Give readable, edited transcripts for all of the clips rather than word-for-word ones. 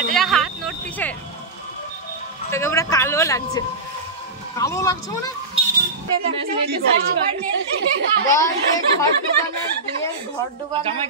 এটা হাত নড়তিছে, তোকে পুরো কালো লাগছে। কালো লাগছে মানে ঘর ডুবানোর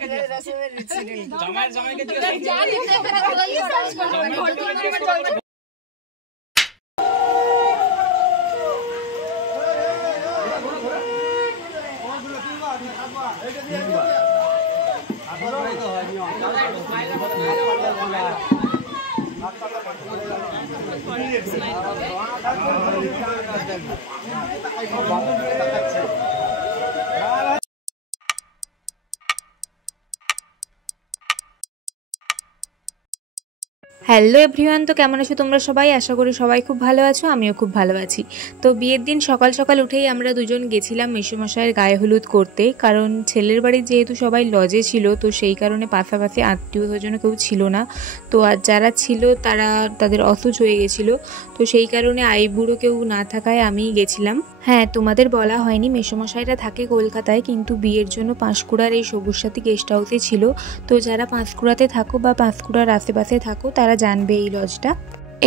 হ্যালো এভরিওয়ান, তো কেমন আছো তোমরা সবাই? আশা করি সবাই খুব ভালো আছো, আমিও খুব ভালো আছি। তো বিয়ের দিন সকাল সকাল উঠেই আমরা দুজন গেছিলাম মেসোমশাইয়ের গায়ে হলুদ করতে, কারণ ছেলের বাড়ির যেহেতু সবাই লজে ছিল, তো সেই কারণে পাশাপাশি আত্মীয় স্বজন কেউ ছিল না। তো আর যারা ছিল তারা তাদের অসুচ হয়ে গেছিলো, তো সেই কারণে আইবুড়ো কেউ না থাকায় আমিই গেছিলাম। হ্যাঁ, তোমাদের বলা হয়নি, মেসোমশাইরা থাকে কলকাতায়, কিন্তু বিয়ের জন্য পাঁশকুড়ার এই সবুজ সাথী গেস্ট হাউসে ছিল। তো যারা পাঁশকুড়াতে থাকো বা পাঁশকুড়ার আশেপাশে থাকো তারা জানবে এই লজটা।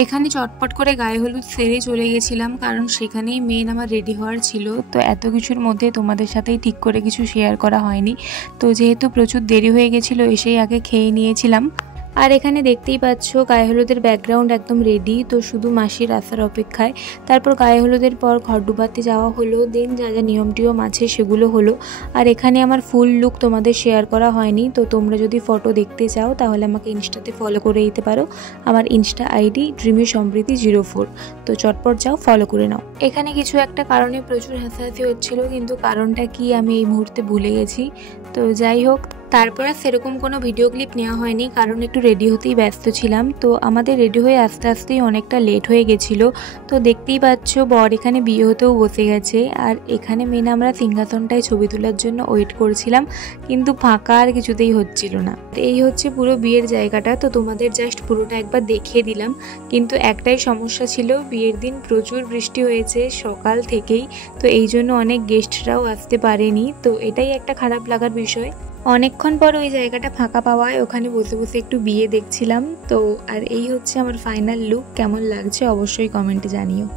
এখানে চটপট করে গায়ে হলুদ সেরে চলে গেছিলাম, কারণ সেখানেই মেন আমার রেডি হওয়ার ছিল। তো এত কিছুর মধ্যে তোমাদের সাথেই ঠিক করে কিছু শেয়ার করা হয়নি। তো যেহেতু প্রচুর দেরি হয়ে গেছিলো, এসেই আগে খেয়ে নিয়েছিলাম। আর এখানে দেখতেই পাচ্ছ গায়ে হলুদের ব্যাকগ্রাউন্ড একদম রেডি, তো শুধু মাসির আসার অপেক্ষায়। তারপর গায়ে হলুদের পর ঘর ডুবাতে যাওয়া হলো, দেন যা যা নিয়ম টিয়ম আছে সেগুলো হলো। আর এখানে আমার ফুল লুক তোমাদের শেয়ার করা হয়নি, তো তোমরা যদি ফটো দেখতে চাও তাহলে আমাকে ইনস্টাতে ফলো করে দিতে পারো। আমার ইনস্টা আইডি ড্রিমি সমৃদ্ধি 04। তো চটপট যাও, ফলো করে নাও। এখানে কিছু একটা কারণে প্রচুর হাসাহাসি হচ্ছিল, কিন্তু কারণটা কি আমি এই মুহূর্তে ভুলে গেছি। তো যাই হোক, তারপর আর সেরকম কোনো ভিডিও ক্লিপ নেওয়া হয়নি, কারণ একটু রেডি হতেই ব্যস্ত ছিলাম। তো আমাদের রেডি হয়ে আস্তে আস্তেই অনেকটা লেট হয়ে গেছিলো। তো দেখতেই পাচ্ছ বর এখানে বিয়ে হতেও বসে গেছে, আর এখানে মেন আমরা সিংহাসনটায় ছবি তোলার জন্য ওয়েট করছিলাম, কিন্তু ফাঁকা আর কিছুতেই হচ্ছিল না। এই হচ্ছে পুরো বিয়ের জায়গাটা, তো তোমাদের জাস্ট পুরোটা একবার দেখিয়ে দিলাম। কিন্তু একটাই সমস্যা ছিল, বিয়ের দিন প্রচুর বৃষ্টি হয়েছে সকাল থেকেই, তো এই জন্য অনেক গেস্টরাও আসতে পারেনি। তো এটাই একটা খারাপ লাগার বিষয়। অনেকক্ষণ পর ওই জায়গাটা ফাঁকা পাওয়ায় ওখানে বসে বসে একটু বিয়ে দেখছিলাম। তো আর এই হচ্ছে আমার ফাইনাল লুক। কেমন লাগছে অবশ্যই কমেন্টে জানিও।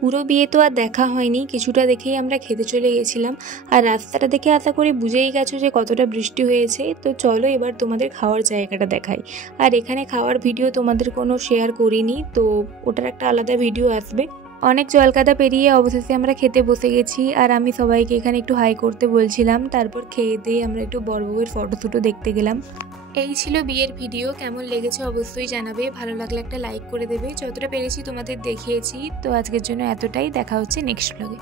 পুরো বিয়ে তো আর দেখা হয়নি, কিছুটা দেখেই আমরা খেতে চলে গেছিলাম। আর রাস্তাটা দেখে আশা করি বুঝেই গেছো যে কতটা বৃষ্টি হয়েছে। তো চলো এবার তোমাদের খাওয়ার জায়গাটা দেখাই। আর এখানে খাওয়ার ভিডিও তোমাদের কোনো শেয়ার করিনি, তো ওটার একটা আলাদা ভিডিও আসবে। অনেক জলকাদা পেরিয়ে অবশেষে আমরা খেতে বসে গেছি, আর আমি সবাইকে এখানে একটু হাই করতে বলছিলাম। তারপর খেয়ে দিয়ে আমরা একটু বর বউয়ের ফটোশ্যুটও দেখতে গেলাম। এই ছিল বিয়ের ভিডিও, কেমন লেগেছে অবশ্যই জানাবে। ভালো লাগলে একটা লাইক করে দেবে, যতটা পেরেছি তোমাদের দেখিয়েছি। তো আজকের জন্য এতটাই, দেখা হচ্ছে নেক্সট ব্লগে।